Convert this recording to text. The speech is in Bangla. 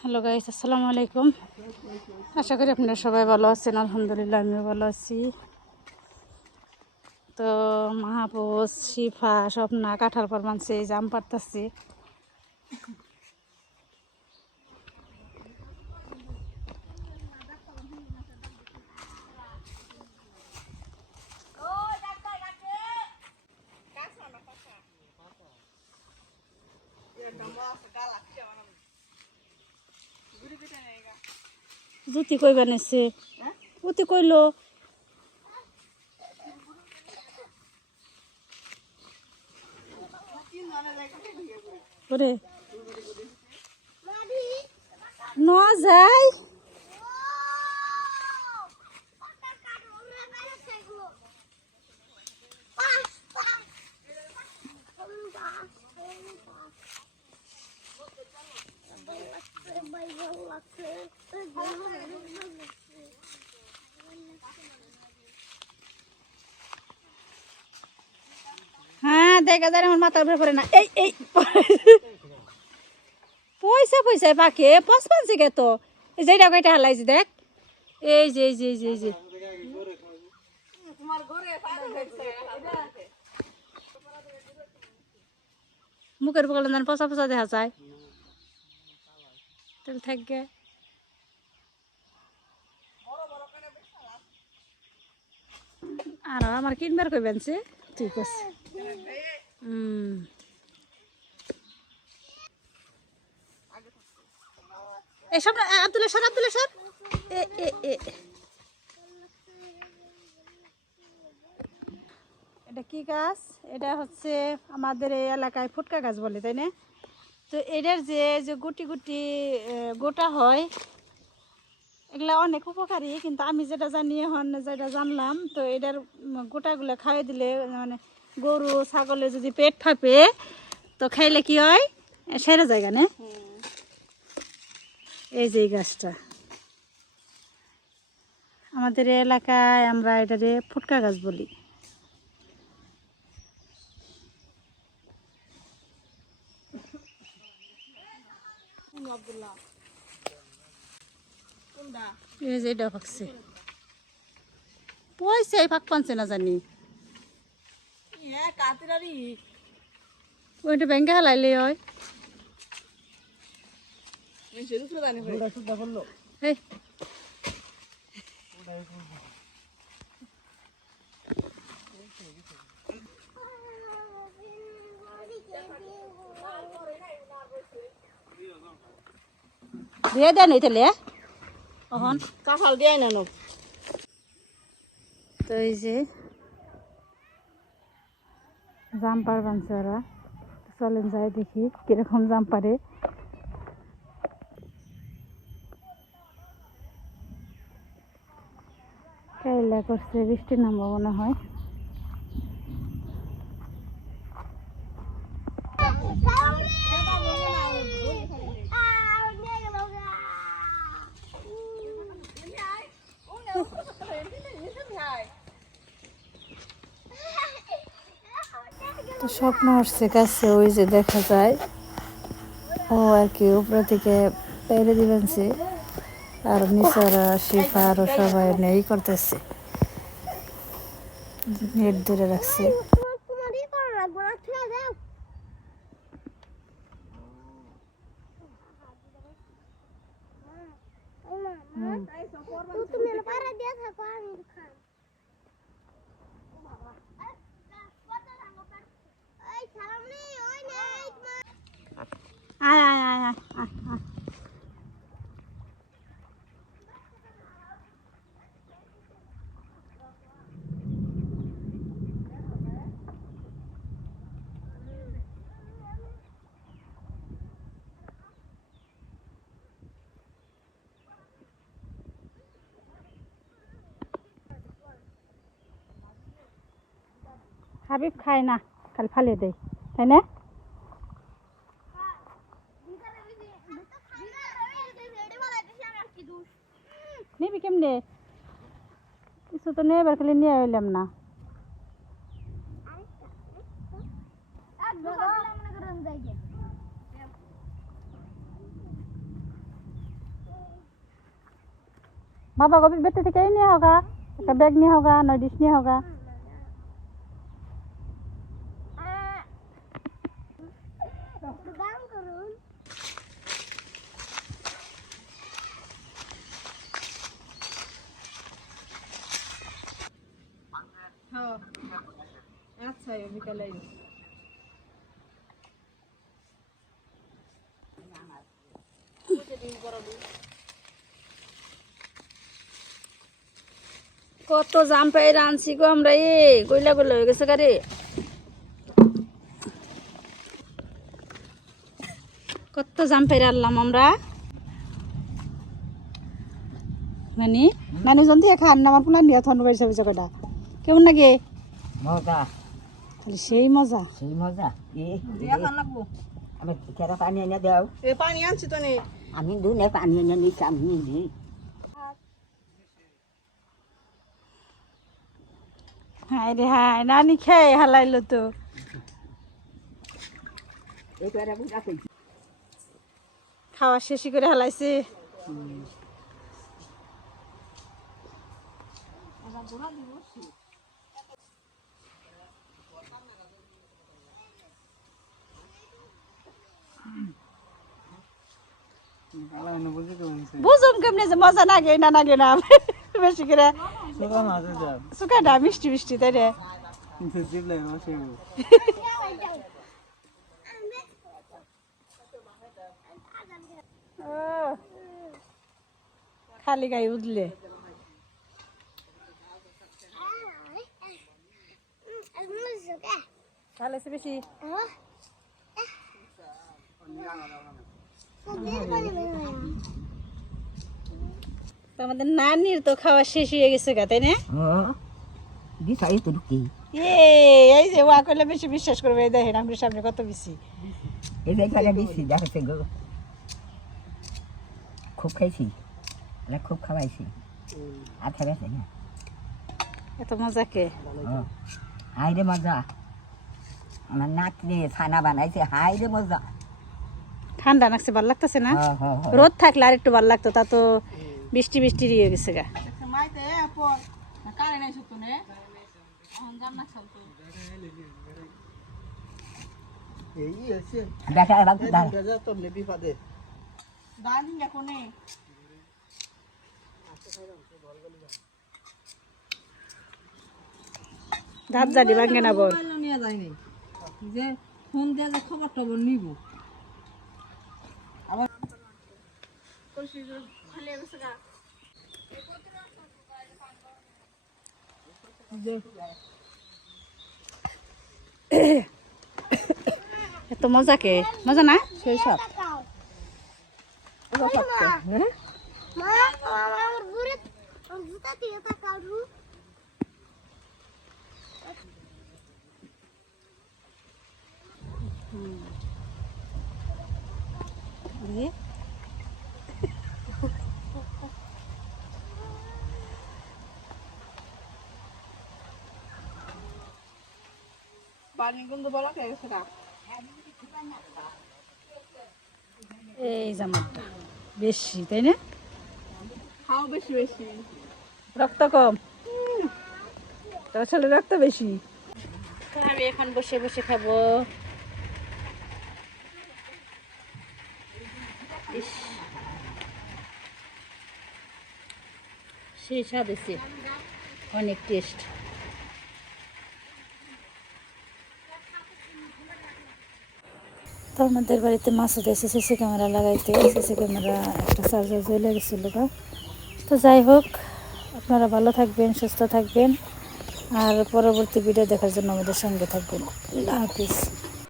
হ্যালো গাইস, আসসালামু আলাইকুম। আশা করি আপনারা সবাই ভালো আছেন। আলহামদুলিল্লাহ আমিও ভালো আছি। তো মাহফুজ, শিফা, স্বপ্না কাঁঠাল পর মানছে জাম পারতাছি। জুতি কই বানাইছে? উতি কইলো ওরে ন যায়। হ্যাঁ দেখা যায় আমার মাথার উপরে পড়ে না। এই এই পয়সা পয়সা পাকে পঁচপান গে তো এই যে কয়টা হালাইছি দেখ। এই যে এই যে এই যে এই যে মুখের বগলে যেন পচা পচা দেখা যায়। তাহলে থাকবে আর আমার কিনবার কই বেনছে। ঠিক আছে। এই সব আব্দুল্লাহ সর, আব্দুল্লাহ সর। এ এ এ এটা কি গাছ? এটা হচ্ছে আমাদের এই এলাকায় ফুটকা গাছ বলে, তাই না? তো এটার যে যে গুটি গুটি গোটা হয়, এগুলা অনেক উপকারী। কিন্তু আমি যেটা জানি এখন যেটা জানলাম, তো এটার গোটাগুলো খাইয়ে দিলে মানে গরু ছাগলে যদি পেট ফাঁপে তো খাইলে কি হয়, সেরে জায়গা না। এই যে এই গাছটা আমাদের এলাকায় আমরা এটারে ফুটকা গাছ বলি। এই যে এটা ফাঁকছে, পয়সাই ফাঁক পানছে না জানি। ওইটা ব্যাংকে হালাইলে হয়। এই দিয়ে দেন এই তাহলে এখন কাঁঠাল দিয়ে না। তো এই যে জাম্পার বানছে ওরা। চলেন যাই দেখি কিরকম জাম্পারে। কাইলা করছে, বৃষ্টি নামবো মনে হয়। তো স্বপ্ন উঠছে কাছে, ওই যে দেখা যায় ও আর কি উপরে থেকে পেরে দিবেনছে। আর নিচেরা শিফা আরো সবাই নেই করতেছে, নেট ধরে রাখছে। আয় আয় আয় আয় আয় আয়। হাবিব খায় না, খালি ফালিয়ে দেয়, তাই না? নিবি কেমনে? কিছু তো নেবার খালি নিয়ে এলাম না। বাবা গভীর বেতে থেকে এই নিয়ে হোগা একটা ব্যাগ নিয়ে হোগা 9 ডিশ নিয়ে হোগা আচ্ছা বিকালে কত জাম পাই আনছি গো আমরা গইলা গইলা হয়ে গেছে গাড়ি কত জাম পাই আনলাম আমরা নানি নানি জন দিয়ে খান আমার পুনা নিয়ে থন বাইছে কটা কেমন লাগে মজা সেই মজা আমি কেরা পানি এনে দাও পানি আনছি তো নে আমি দুনে পানি এনে নিচ্ছি আমি দিই হাই রে হাই নানি খেয়ে হালাইলো তো খাওয়া শেষই করে হালাইছে বুঝুম কেমনে যে মজা লাগে না লাগে না বেশি করে শুকাটা মিষ্টি মিষ্টি তাই রে খালি গায়ে উঠলে ভালো আছে বেশি আমাদের নানির তো খাওয়া শেষ হয়ে গেছে গা তাই না এই যে ওয়া করলে বেশি বিশ্বাস করবে দেখেন আপনার সামনে কত বেশি খুব খাইছি খুব খাওয়াইছি আর খাইছে না এত মজা কে হাই রে মজা আমার নাতনি ছানা বানাইছে হাই রে মজা ঠান্ডা লাগছে ভালো লাগতেছে না রোদ থাকলে আর একটু ভালো লাগতো তা তো বৃষ্টি বৃষ্টি দিয়ে গেছে গা দাঁত জানি ভাঙে না বল যে ফোন দিয়ে যে খবর টবর নিব আবার এত মজা কে মজা না সেই সব পানি কিন্তু বলা গেছে না এই জামাটা বেশি তাই না খাও বেশি বেশি রক্ত কম তোর ছেলে রক্ত বেশি আমি এখন বসে বসে খাবো সেই স্বাদ এসে অনেক টেস্ট তো আমাদের বাড়িতে মাসুদ এসে সিসি ক্যামেরা লাগাইতে সিসি ক্যামেরা একটা চার্জার জ্বলে গেছিল তো যাই হোক আপনারা ভালো থাকবেন সুস্থ থাকবেন আর পরবর্তী ভিডিও দেখার জন্য আমাদের সঙ্গে থাকবেন আল্লাহ হাফিজ।